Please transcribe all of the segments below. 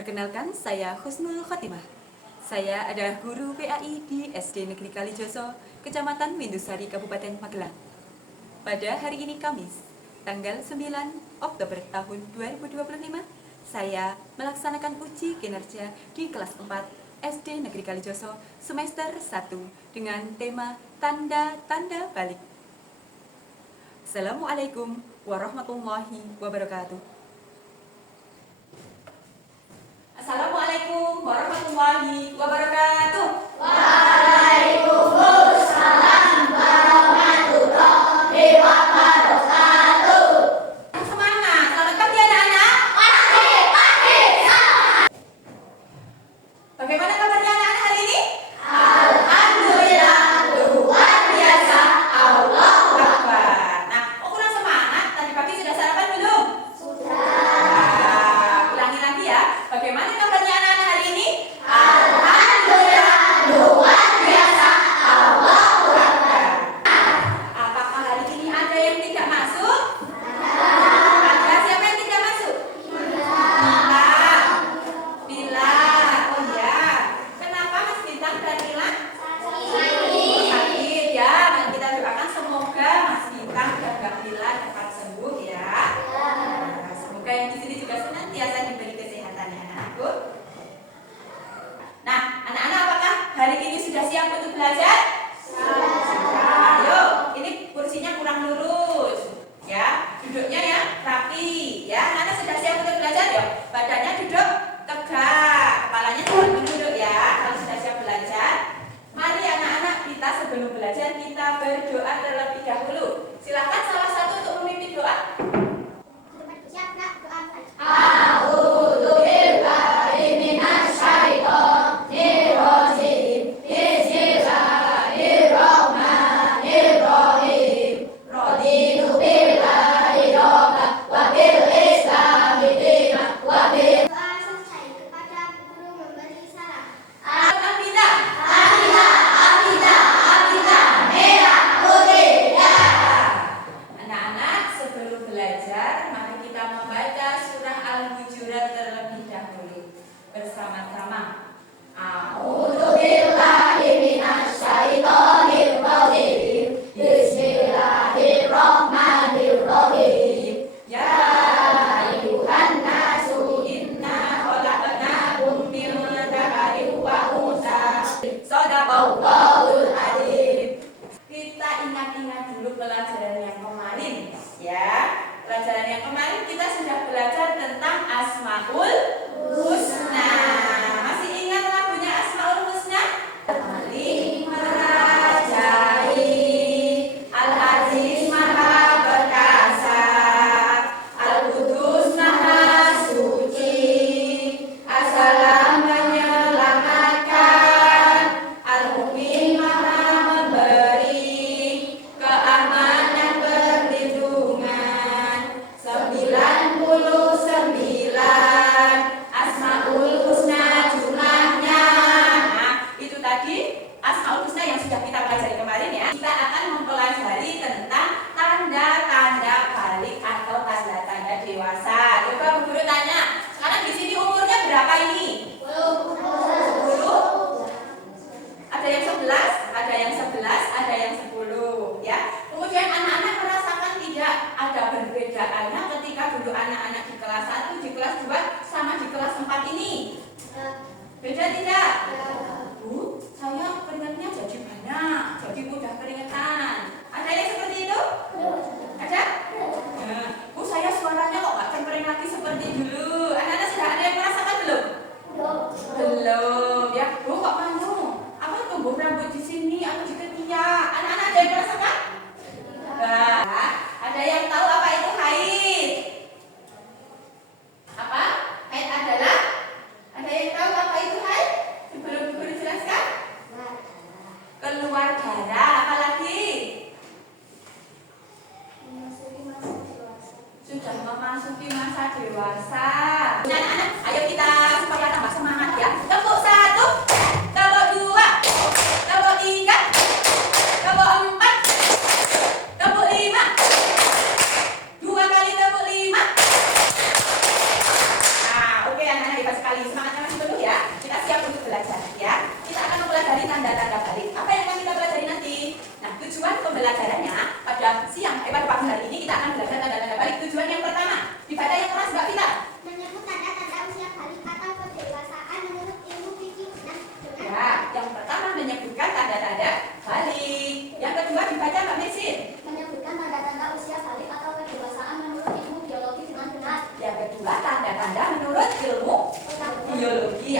Perkenalkan, saya Husnul Khotimah. Saya adalah guru PAI di SD Negeri Kalijoso, Kecamatan Windusari, Kabupaten Magelang. Pada hari ini Kamis, tanggal 9 Oktober tahun 2025, saya melaksanakan uji kinerja di kelas 4 SD Negeri Kalijoso semester 1 dengan tema Tanda-Tanda Balik. Assalamualaikum warahmatullahi wabarakatuh. Assalamualaikum warahmatullahi wabarakatuh. Waalaikumsalam warahmatullahi wabarakatuh. Semangat, selamat pagi anak-anak. Pagi. Bagaimana kabarnya anak-anak hari ini? Alhamdulillah, luar biasa. Allahu Akbar. Nah, kok kurang semangat? Tadi pagi sudah sarapan belum? Sudah. Ulangi lagi ya. Bagaimana kabarnya anak-anak hari ini? Alhamdulillah, luar biasa. Allahu Akbar. Apakah hari ini ada yang tidak masuk? Ada. Siapa yang tidak masuk? Bila. Oh ya. Kenapa Mas Bintang dan Bila? Sakit ya. Mari kita doakan semoga Mas Bintang dan Mbak Bila dapat sembuh ya. Nah, semoga yang di sini juga senantiasa diberi kesehatan ya anakku. Nah, anak-anak apakah hari ini sudah siap untuk belajar? Ayo, ini kursinya kurang lurus, ya. Duduknya ya rapi, ya. Anak sudah siap untuk belajar ya. Badannya duduk tegak, kepalanya jangan menunduk ya. Kalau sudah siap belajar, mari anak-anak kita sebelum belajar kita berdoa terlebih dahulu. Silakan salah satu untuk memimpin doa. Siap nak doa? A'udzu billahi minasy syaithanir rajim. Bismillahirrahmanirrahim. Raditu billahi rabban wa bil islami dinan wa bil. Doa selesai kepada guru memberi salam. Aminah. Abida, merah putih ya. Anak-anak, sebelum belajar, mari kita membaca surah Al-Hujurat terlebih dahulu bersama-sama. A'udzu billahi minasy syaithanir rajim. Bismillahirrahmanirrahim. Ya Ayuhan nasu inna khalaqnakum min dzakarin wa unsa. Shadaqallahul adzim. Kita ingat-ingat dulu pelajaran yang kemarin, ya. Pelajaran yang kemarin kita sudah belajar tentang Asmaul Husna. Masih ingat lagunya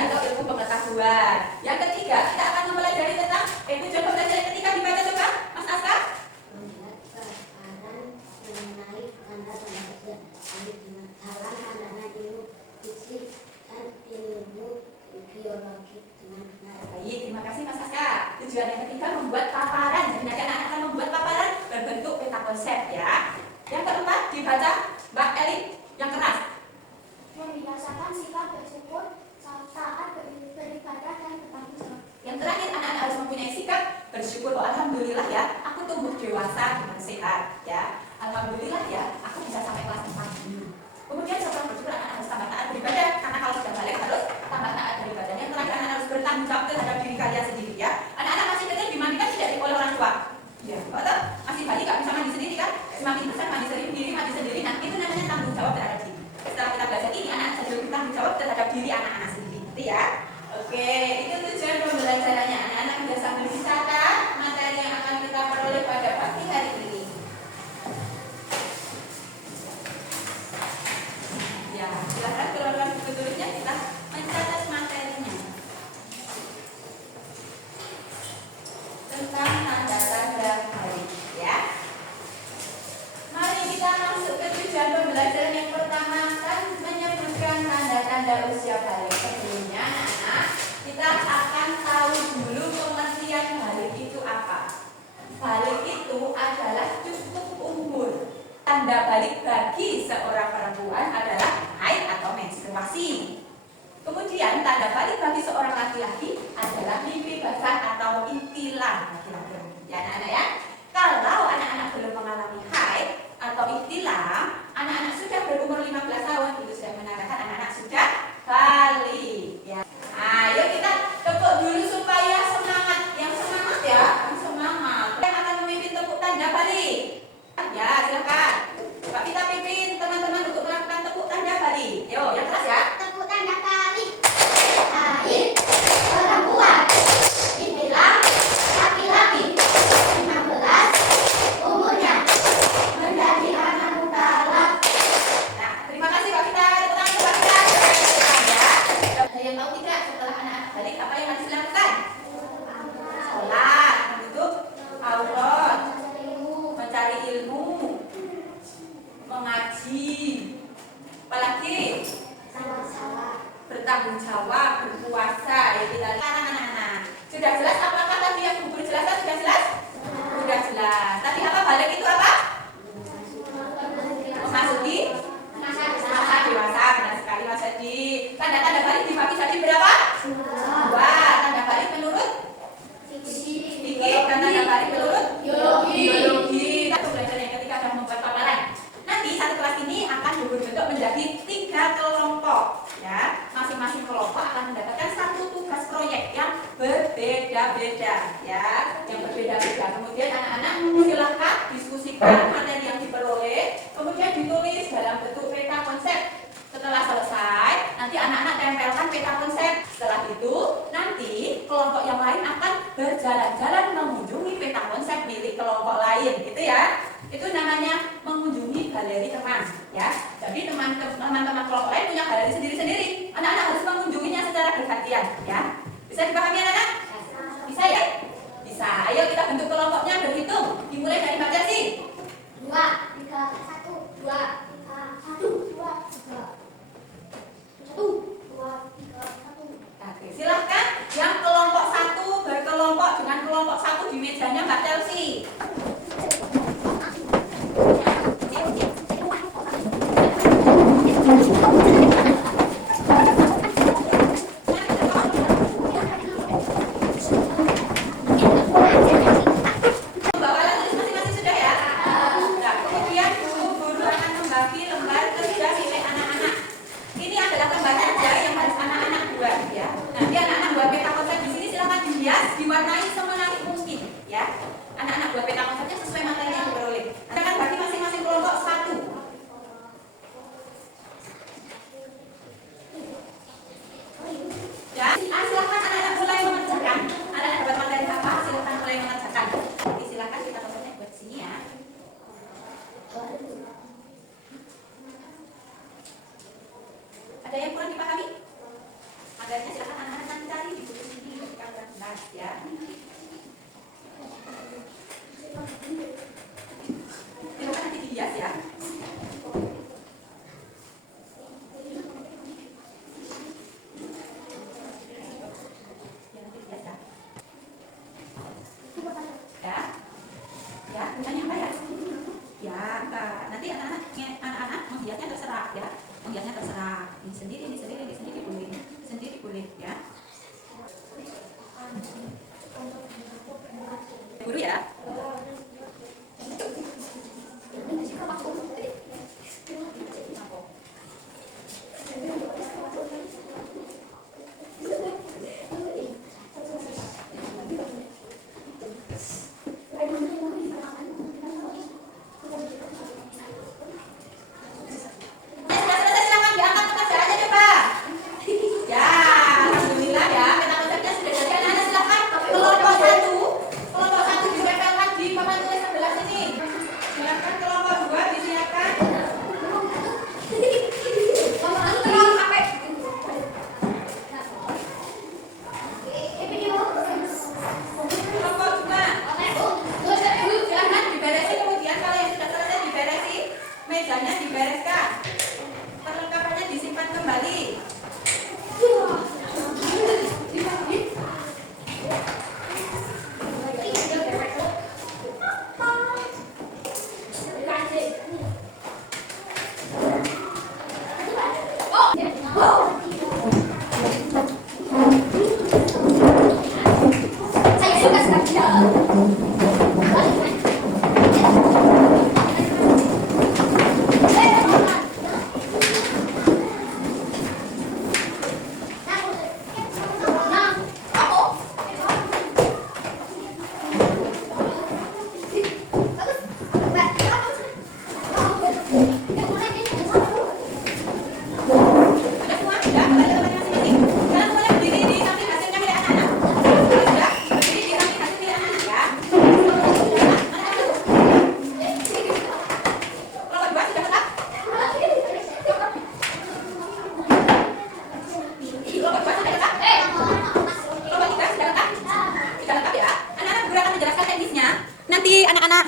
atau ilmu pengetahuan. Yang ketiga, kita akan mempelajari tentang tujuan pembelajaran ketika dibaca coba, Mas Aska. Melihat paparan mengenai tanda-tanda kerja, dengan dalam tanda ilmu fisik dan ilmu biologi dengan benar. Baik, terima kasih Mas Aska. Tujuan yang ketiga membuat paparan. Jadi nanti anak akan membuat paparan berbentuk peta konsep ya. Yang keempat dibaca Mbak Eli yang keras. Membiasakan sifat bersyukur, taat beribadah dan bertanggung jawab. Yang terakhir anak-anak harus mempunyai sikap bersyukur. Oh, alhamdulillah ya, aku tumbuh dewasa dengan sehat ya. Alhamdulillah ya, aku bisa sampai kelas 4 ini. Kemudian setelah bersyukur anak harus tambah taat beribadah, karena kalau sudah balik harus tambah taat beribadah. Yang terakhir anak harus bertanggung jawab terhadap diri kalian sendiri ya. Anak-anak masih kecil dimandikan tidak oleh orang tua. Ya, betul? Masih bayi nggak bisa mandi sendiri kan? Semakin besar mandi sendiri. Nah, itu namanya tanggung jawab terhadap diri. Setelah kita belajar ini, anak bisa bertanggung jawab terhadap diri anak-anak sendiri, gitu ya. Oke, itu tujuan pembelajarannya. Anak-anak bisa sambil dicatat materi yang akan kita peroleh pada pagi hari ini. Ya, silakan keluarkan buku tulisnya, kita mencatat materinya tentang tanda-tanda hari, ya. Mari kita masuk ke tujuan pembelajaran yang pertama, kan menyebutkan tanda-tanda usia balik. Sebelumnya, anak-anak, kita akan tahu dulu pengertian balik itu apa. Balik itu adalah cukup umur. Tanda balik bagi seorang perempuan adalah haid atau menstruasi. Kemudian tanda balik bagi seorang laki-laki adalah mimpi basah atau intilan. Ya anak-anak ya. Kalau anak-anak belum mengalami haid atau ihtilam, anak-anak sudah berumur 15 tahun, itu sudah menandakan anak-anak sudah balik ya. Ayo kita tepuk dulu supaya semangat. Yang semangat ya, yang semangat. Yang akan memimpin tepuk tanda balik. Ya, silakan. Pak kita pimpin teman-teman untuk melakukan tepuk tanda balik. Yo, yang keras ya. Tepuk tanda balik. Haid perempuan, ihtilam laki-laki, 15 umurnya, menjadi anak mukallaf. Nah, terima kasih Pak kita. Tepuk tangan untuk Pak kita. Ya. Ada yang tahu tidak setelah anak-anak balik apa yang harus dilakukan? Sholat, menutup aurat, mencari ilmu, mengaji, apalagi bertanggung jawab, berpuasa. Ya kita lihat anak-anak. Sudah jelas apakah tadi yang buku jelaskan sudah jelas? Sudah jelas. Tapi apa balik itu apa? Memasuki masa dewasa. Benar sekali Mas Edi. Tanda-tanda balik dibagi jadi berapa? 2. Tanda balik menurut fikih dan tanda balik menurut biologi. Kita belajar yang ketiga adalah membuat paparan. Nanti satu kelas ini akan berbentuk menjadi 3 kelompok. Ya, masing-masing kelompok akan mendapatkan satu tugas proyek yang berbeda-beda. Ya, yang berbeda-beda. Kemudian anak-anak silahkan diskusikan materi yang diperoleh, kemudian ditulis dalam bentuk peta konsep. Setelah selesai, nanti anak-anak tempelkan peta konsep. Setelah itu, nanti kelompok yang lain akan berjalan-jalan mengunjungi peta konsep milik kelompok lain, gitu ya. Itu namanya mengunjungi galeri teman, ya. Jadi teman-teman kelompok lain punya galeri sendiri-sendiri. Anak-anak harus mengunjunginya secara bergantian, ya. Bisa dipahami anak-anak? Bisa ya? Bisa. Ayo kita bentuk kelompoknya, berhitung. Dimulai dari baca sih. 2, 3, 1, 2, 3, 1, 2, 3. 1, 2, 3, 1. Oke, silahkan yang kelompok 1 berkelompok dengan kelompok 1 di mejanya Mbak Chelsea. lagi anak-anak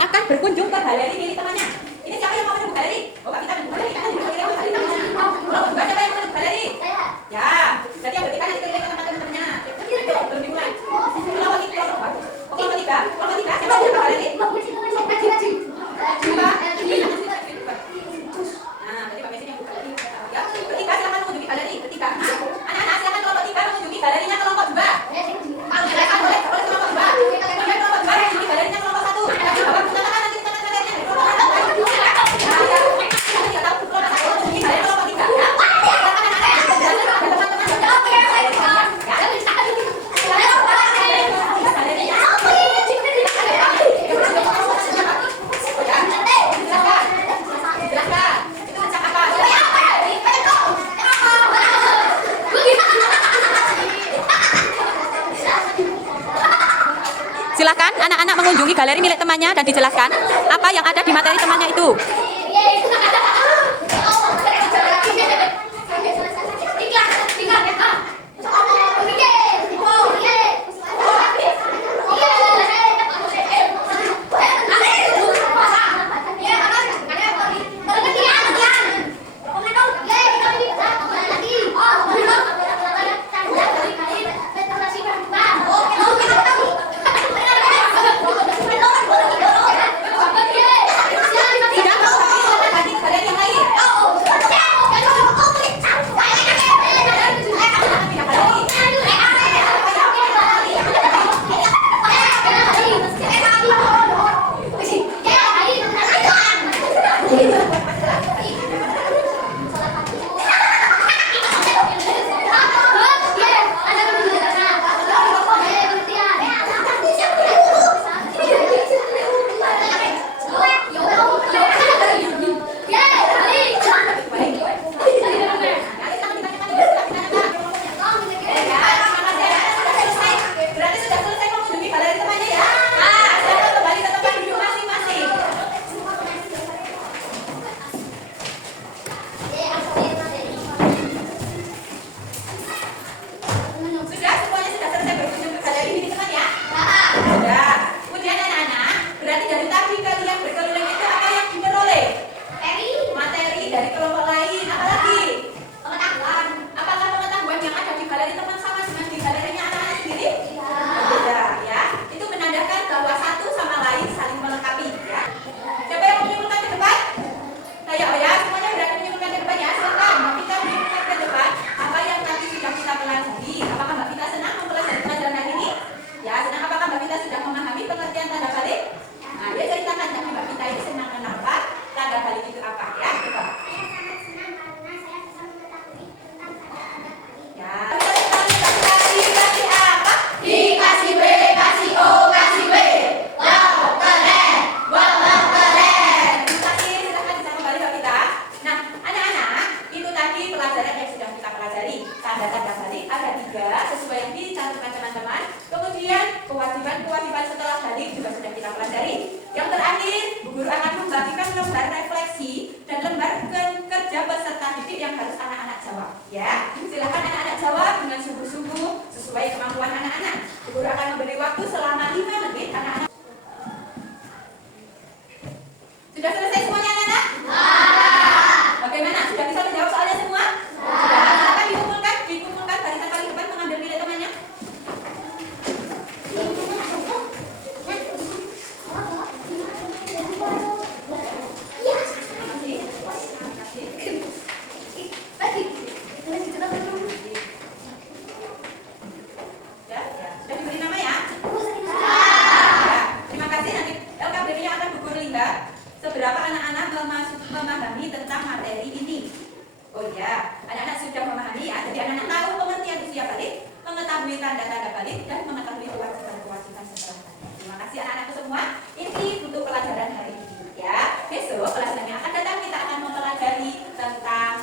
akan berkunjung ke galeri milik temannya. Ini siapa yang mau menuju galeri? Oh, Kak Vita menuju galeri. Kan menuju galeri temannya. Kalau berdua siapa yang mau menuju galeri? Ya, jadi yang bertiga nanti keliling ke teman-temannya. Belum dimulai. Kelompok tiga. Kelompok tiga. Kelompok tiga. Siapa yang mau ke galeri? Dua. Nah, jadi Pak Mesin yang buka galeri. Ya, bertiga silakan mengunjungi galeri. Bertiga. Anak-anak silakan kelompok tiga mengunjungi galerinya kelompok dua. Silakan boleh kelompok dua. Kemudian kelompok dua mengunjungi galerinya kelompok satu. Tapi bapak kita kan nanti kita galerinya dari kelompok satu. Kita tahu kelompok satu mengunjungi galeri kelompok tiga. Ya. Silakan anak-anak. Silakan anak-anak mengunjungi galeri milik temannya dan dijelaskan apa yang ada di materi temannya itu. Kewajiban setelah balik juga sudah kita pelajari. Yang terakhir, Bu Guru akan membagikan lembar refleksi dan lembar kerja peserta didik yang harus anak-anak jawab. Ya, silakan anak-anak jawab dengan sungguh-sungguh sesuai kemampuan anak-anak. Bu Guru akan memberi waktu selama 5 menit anak-anak. Sudah selesai semuanya anak-anak? Bagaimana? Sudah bisa menjawab soalnya semua? Silakan dikumpulkan barisan paling depan mengambil milik temannya. Sudah diberi nama ya? Terima kasih. Nanti LKBP-nya akan Bu Guru lihat seberapa anak-anak memahami tentang materi ini. Oh ya, anak-anak sudah memahami ya. Jadi anak-anak tahu pengertian usia balik, mengetahui tanda-tanda balik, dan mengetahui kewajiban-kewajiban setelah balik. Terima kasih anak-anakku semua. Ini untuk pelajaran hari ini. Ya, besok pelajaran yang akan datang kita akan mempelajari tentang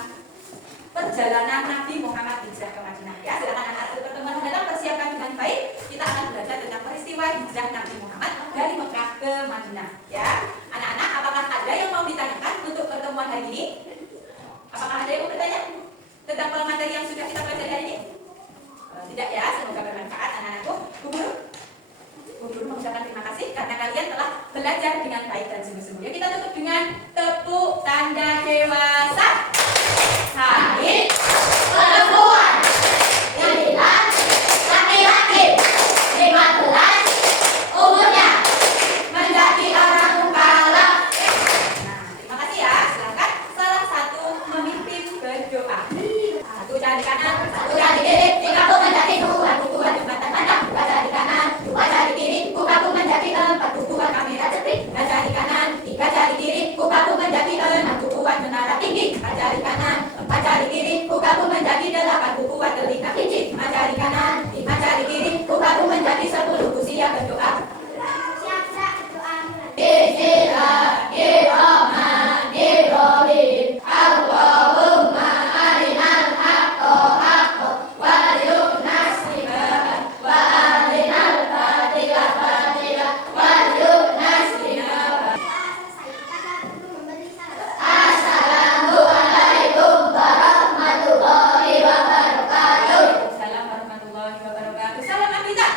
perjalanan Nabi Muhammad hijrah ke Madinah. Ya, silakan anak-anak pertemuan mendatang persiapkan dengan baik. Kita akan belajar tentang peristiwa hijrah Nabi Muhammad dari Mekah ke Madinah. Ya, anak-anak, apakah ada yang mau ditanyakan untuk pertemuan hari ini? Apakah ada yang mau bertanya tentang materi yang sudah kita pelajari hari ini? Tidak ya, semoga bermanfaat. jari kanan, 4 jari kiri, bukaku menjadi 8 buku buat telinga kincir. 5 jari kanan, 5 jari kiri, bukaku menjadi 10 ku siap berdoa. Siap-siap berdoa mulai. Bismillahirrahmanirrahim. Allahumma arinal haqqa haqqan warzuqna ittiba'ah wa arinal batila batila warzuqna ijtinabah. Selesai kepada guru memberi salam. Assalamualaikum warahmatullahi wabarakatuh. Waalaikumsalam warahmatullahi wabarakatuh. Salam Amita.